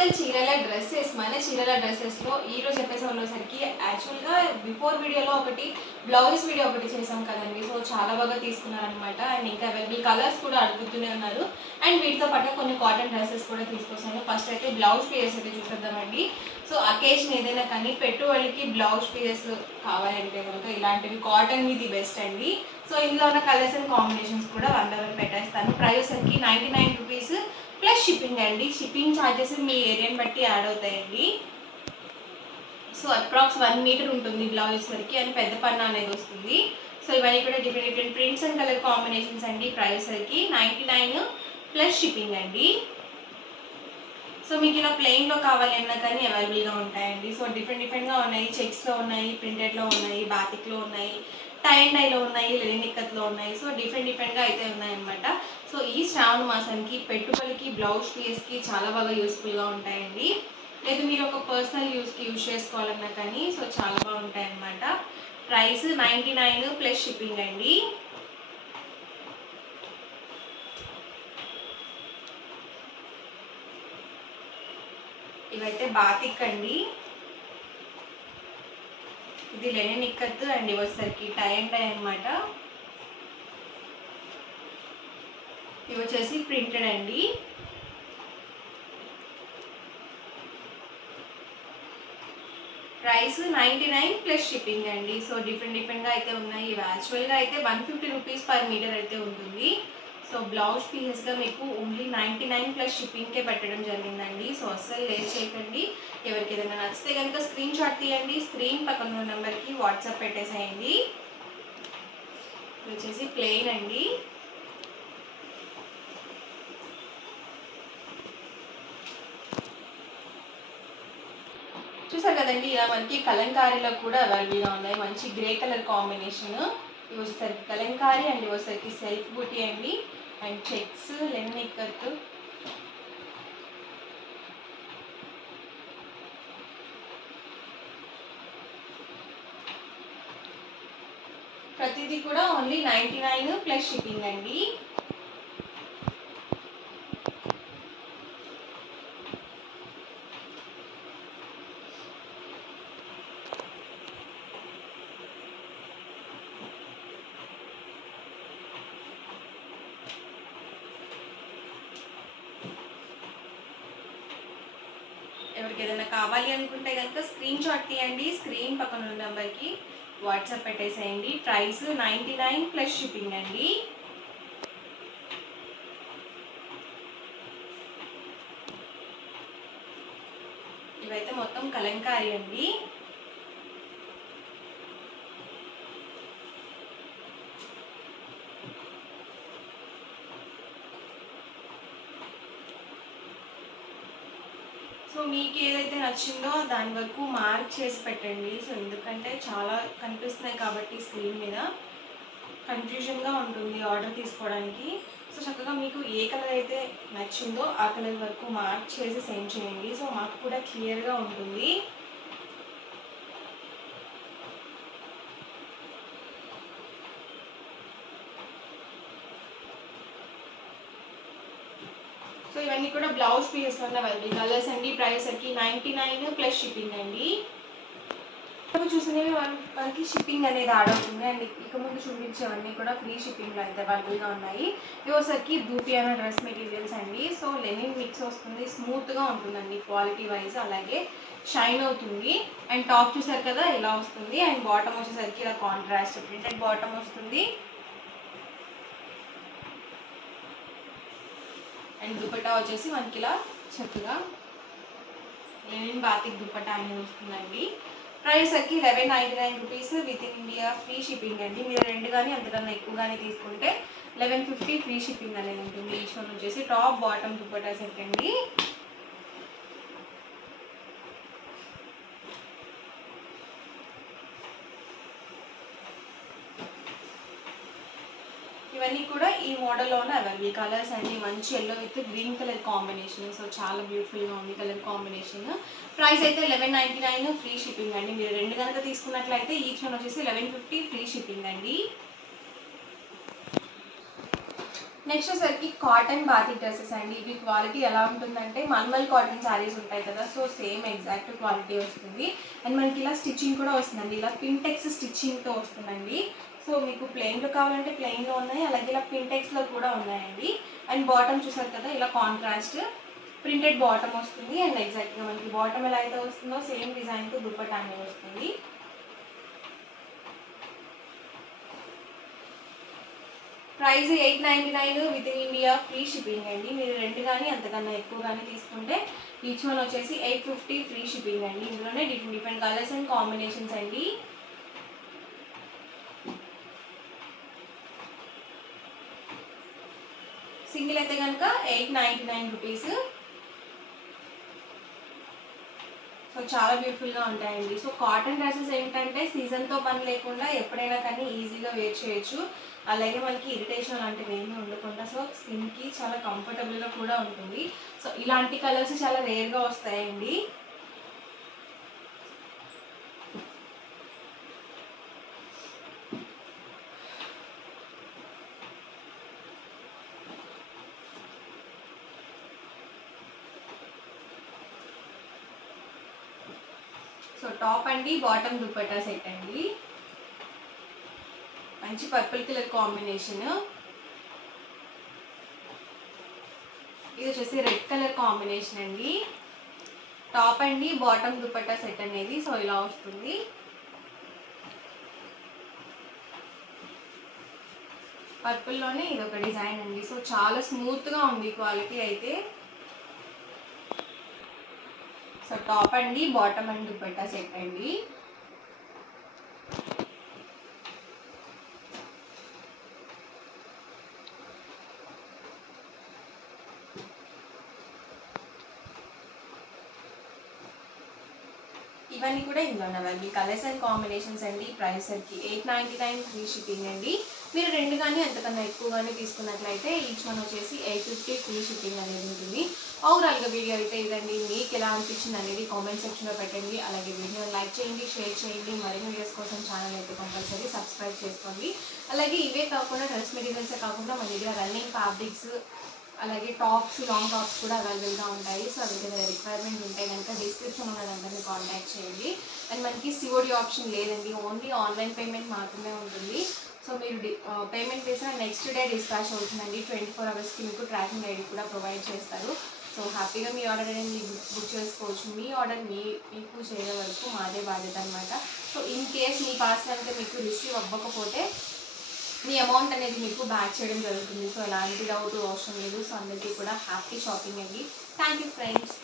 మన చీరల డ్రెస్సెస్లో ఈరోజు ఎపిసోడ్ వచ్చేసరికి యాక్చువల్గా బిఫోర్ వీడియోలో ఒకటి బ్లౌజ్ వీడియో ఒకటి చేసాం కదండి. సో చాలా బాగా తీసుకున్నారనమాట. అండ్ ఇంకా అవైలబుల్ కలర్స్ కూడా అడుగుతూనే ఉన్నారు. అండ్ వీటితో పాటు కొన్ని కాటన్ డ్రెస్సెస్ కూడా తీసుకొస్తాను. ఫస్ట్ అయితే బ్లౌజ్ పీసెస్ అయితే చూసేద్దామండి. సో అకేషన్ ఏదైనా కానీ పెట్టుబడికి బ్లౌజ్ పీసెస్ కావాలంటే కనుక ఇలాంటివి కాటన్ ది బెస్ట్ అండి. సో ఇందులో ఉన్న కలర్స్ అండ్ కాంబినేషన్స్ కూడా 1 పెట్టేస్తాను. ప్రైస్ వచ్చరికి 99 రూపీస్ ప్లస్ షిప్పింగ్ అండి. షిప్పింగ్ ఛార్జెస్ మీ ఏరియాని బట్టి యాడ్ అవుతాయండి. సో అప్రాక్స్ 1 మీటర్ ఉంటుంది బ్లౌజ్ వరకు అని పెద్ద పన్ను అనేది వస్తుంది. సో ఇవన్నీ కూడా different prints and colour combinations అండి. ప్రైస్ వరకు 99 ప్లస్ షిప్పింగ్ అండి. సో మీకు ఇలా ప్లెయిన్లో కావాలి అన్నా కానీ అవైలబుల్గా ఉంటాయండి. సో డిఫరెంట్గా ఉన్నాయి. చెక్స్లో ఉన్నాయి, ప్రింటెడ్లో ఉన్నాయి, బాతిక్లో ఉన్నాయి, టై అండ్ డైలో ఉన్నాయి, లెనిన్ ఇక్కత్లో ఉన్నాయి. సో డిఫరెంట్గా అయితే ఉన్నాయన్నమాట. సో ఈ శ్రావణ మాసానికి పెట్టుబడికి బ్లౌజ్ పీస్కి చాలా బాగా యూస్ఫుల్గా ఉంటాయండి. లేదు మీరు ఒక పర్సనల్ యూస్కి యూజ్ చేసుకోవాలన్నా కానీ సో చాలా బాగుంటాయి అన్నమాట. ప్రైస్ 99 ప్లస్ షిప్పింగ్ అండి. ఇవైతే బాతిక్ అండి. ఇది లెనిన్ ఇక్కత్ అండ్ ఇవసరికి టై అండ్ డై అనమాట. ఇవి వచ్చేసి ప్రింటెడ్ అండి. ప్రైస్ 99 ప్లస్ షిప్పింగ్ అండి. సో డిఫరెంట్గా అయితే ఉన్నాయి. ఇవి యాక్చువల్గా అయితే 150 రూపీస్ పర్ మీటర్ అయితే ఉంటుంది. సో బ్లౌజ్ పీసెస్గా మీకు ఓన్లీ 99 ప్లస్ షిప్పింగ్కే పెట్టడం జరిగిందండి. సో అస్సలు లేట్ చేయకండి. ఎవరికి ఏదైనా నచ్చితే కనుక స్క్రీన్ షాట్ తీయండి. స్క్రీన్ పక్కన ఉన్న నెంబర్కి వాట్సాప్ పెట్టేసేయండి. ఇది వచ్చేసి ప్లెయిన్ అండి. చూసారు కదండి, ఇలా మనకి కలంకారీలో కూడా అవైలబుల్గా ఉన్నాయి. మంచి గ్రే కలర్ కాంబినేషన్. ఇవి వచ్చేసరికి కలంకారీ అండ్ ఇవి వచ్చేసరికి సెల్ఫ్ బూటీ అండి. అండ్ చెక్స్, లెనిన్ ఇక్కత్, ప్రతిదీ కూడా ఓన్లీ 99 ప్లస్ షిప్పింగ్ అండి. ఎవరికి ఏదైనా కావాలి అనుకుంటే కనుక స్క్రీన్ షాట్ తీయండి. స్క్రీన్ పక్కన ఉన్న నెంబర్కి వాట్సాప్ పెట్టేసేయండి. ప్రైస్ 99 ప్లస్ షిప్పింగ్ అండి. ఇవైతే మొత్తం కలంకారీ అండి. సో మీకు ఏదైతే నచ్చిందో దాని వరకు మార్క్ చేసి పెట్టండి. సో ఎందుకంటే చాలా కనిపిస్తున్నాయి కాబట్టి స్క్రీన్ మీద కన్ఫ్యూజన్గా ఉంటుంది ఆర్డర్ తీసుకోవడానికి. సో చక్కగా మీకు ఏ కలర్ అయితే నచ్చిందో ఆ కలర్ వరకు మార్క్ చేసి సెండ్ చేయండి. సో మాకు కూడా క్లియర్గా ఉంటుంది. సో ఇవన్నీ కూడా బ్లౌజ్ పీసెస్ వల్ల అవైలబుల్ కలర్స్ అండి. ప్రైస్ వచ్చి 99 ప్లస్ షిప్పింగ్ అండి. చూసినవి మనకి షిప్పింగ్ అనేది యాడ్ అవుతుంది. అండ్ ఇక ముందు చూపించేవన్నీ కూడా ఫ్రీ షిప్పింగ్లో అయితే అవైలబుల్గా ఉన్నాయి. ఇవి వచ్చరికి దూపియానా డ్రెస్ మెటీరియల్స్ అండి. సో లెనిన్ మిక్స్ వస్తుంది, స్మూత్గా ఉంటుందండి క్వాలిటీ వైజ్, అలాగే షైన్ అవుతుంది. అండ్ టాప్ చూసారు కదా ఇలా వస్తుంది. అండ్ బాటమ్ వచ్చేసరికి ఇలా కాంట్రాస్ట్ ప్రింటెడ్ బాటమ్ వస్తుంది. అండ్ దుపట్టా వచ్చేసి మనకి ఇలా చక్కగా లెనిన్ బాతిక్ దుపట్టా అనేది వస్తుందండి. ప్రైస్ వచ్చి 1199 rupees with in India free shipping అండి. మీరు 2 కానీ అంతకన్నా ఎక్కువ కానీ తీసుకుంటే 1150 ఫ్రీ షిప్పింగ్ అనేది ఉంటుంది. ఈచ్ వన్ వచ్చేసి టాప్ బాటమ్ దుపట్టా సెట్ అండి. ఇవన్నీ కూడా ఈ మోడల్లోనే అవైలబుల్ కలర్స్ అండి. మంచి yellow with green colour combination. So చాలా బ్యూటిఫుల్గా ఉంది కలర్ కాంబినేషన్. ప్రైస్ అయితే 1199 ఫ్రీ షిప్పింగ్ అండి. మీరు 2 కనుక తీసుకున్నట్లయితే ఈచ్ వన్ వచ్చేసి 1150 ఫ్రీ షిప్పింగ్ అండి. నెక్స్ట్ వచ్చేసరికి కాటన్ బాతిక్ డ్రెస్సెస్ అండి. ఇవి క్వాలిటీ ఎలా ఉంటుందంటే మల్మల్ కాటన్ శారీస్ ఉంటాయి కదా, సో సేమ్ ఎగ్జాక్ట్ క్వాలిటీ వస్తుంది. అండ్ మనకి ఇలా స్టిచ్చింగ్ కూడా వస్తుందండి, ఇలా పింటెక్స్ స్టిచ్చింగ్తో వస్తుందండి. సో మీకు ప్లెయిన్లో కావాలంటే ప్లెయిన్లో ఉన్నాయి, అలాగే ఇలా పింటెక్స్లో కూడా ఉన్నాయండి. అండ్ బాటమ్ చూసారు కదా, ఇలా కాంట్రాస్ట్ ప్రింటెడ్ బాటమ్ వస్తుంది. అండ్ ఎగ్జాక్ట్గా మనకి బాటమ్ ఎలా అయితే వస్తుందో సేమ్ డిజైన్తో దుపట్టా అనేది వస్తుంది. Price 899 with in India, free shipping అండి. మీరు 2 కానీ అంతకన్నా ఎక్కువ కానీ తీసుకుంటే ఈచ్ వన్ వచ్చేసి 850 ఫ్రీ షిప్పింగ్ అండి. ఇందులోనే డిఫరెంట్ కలర్స్ అండ్ కాంబినేషన్స్ అండి. సింగిల్ అయితే కనుక 899 రూపీస్. సో చాలా బ్యూటిఫుల్గా ఉంటాయండి. సో కాటన్ డ్రెస్సెస్ ఏంటంటే సీజన్తో పని లేకుండా ఎప్పుడైనా కానీ ఈజీగా వేర్ చేయొచ్చు. అలాగే మనకి ఇరిటేషన్ అలాంటివి ఏమీ ఉండకుండా సో స్కిన్కి చాలా కంఫర్టబుల్గా కూడా ఉంటుంది. సో ఇలాంటి కలర్స్ చాలా రేర్గా వస్తాయండి. సో టాప్ అండి, బాటమ్ దుపట్టా సెట్ అండి. మంచి పర్పుల్ కలర్ కాంబినేషన్. ఇది వచ్చేసి రెడ్ కలర్ కాంబినేషన్ అండి. టాప్ అండి, బాటమ్ దుపట్టా సెట్ అనేది సో ఇలా వస్తుంది. పర్పుల్లోనే ఇది ఒక డిజైన్ అండి. సో చాలా స్మూత్గా ఉంది క్వాలిటీ అయితే. సో టాప్ అండి, బాటమ్ అండ్ దుపట్టా సెట్ అండి. ఇవన్నీ కూడా ఇందులో అవైలబుల్ కలర్స్ అండ్ కాంబినేషన్స్ అండి. ప్రైస్ సరికి 899 ఫ్రీ షిప్పింగ్ అండి. మీరు 2 కానీ అంతకన్నా ఎక్కువ కానీ తీసుకున్నట్లయితే ఈచ్ వన్ వచ్చేసి 850 ఫ్రీ షిప్పింగ్ అనేది ఉంటుంది. ఓవరాల్గా వీడియో అయితే ఇదండి. మీకు ఎలా అనిపించింది అనేది కామెంట్ సెక్షన్లో పెట్టండి. అలాగే వీడియోని లైక్ చేయండి, షేర్ చేయండి. మరిన్ని వీడియోస్ కోసం ఛానల్ అయితే కంపల్సరీ సబ్స్క్రైబ్ చేసుకోండి. అలాగే ఇవే కాకుండా డ్రెస్ మెటీరియల్సే కాకుండా మన దగ్గర రన్నింగ్ ఫ్యాబ్రిక్స్ అలాగే టాప్స్, లాంగ్ టాప్స్ కూడా అవైలబుల్గా ఉంటాయి. సో అవి రిక్వైర్మెంట్ ఉంటే కనుక డిస్క్రిప్షన్ ఉన్న నెంబర్ని కాంటాక్ట్ చేయండి. అండ్ మనకి సిఓడి ఆప్షన్ లేదండి, ఓన్లీ ఆన్లైన్ పేమెంట్ మాత్రమే ఉంటుంది. సో మీరు పేమెంట్ చేసిన నెక్స్ట్ డే డిస్పాచ్ అవుతుందండి. 24 అవర్స్కి మీకు ట్రాకింగ్ ఐడి కూడా ప్రొవైడ్ చేస్తారు. సో హ్యాపీగా మీ ఆర్డర్ అనేది బుక్ చేసుకోవచ్చు. మీ ఆర్డర్ మీకు చేయడం వరకు మాదే బాధ్యత అనమాట. So in case me parcel అంటే మీకు రిసీవ్ అవ్వకపోతే మీ అమౌంట్ అనేది మీకు బ్యాక్ చేయడం జరుగుతుంది. సో ఎలాంటి డౌట్ అవసరం లేదు. సో అందరికీ కూడా హ్యాపీ షాపింగ్ అండి. Thank you friends.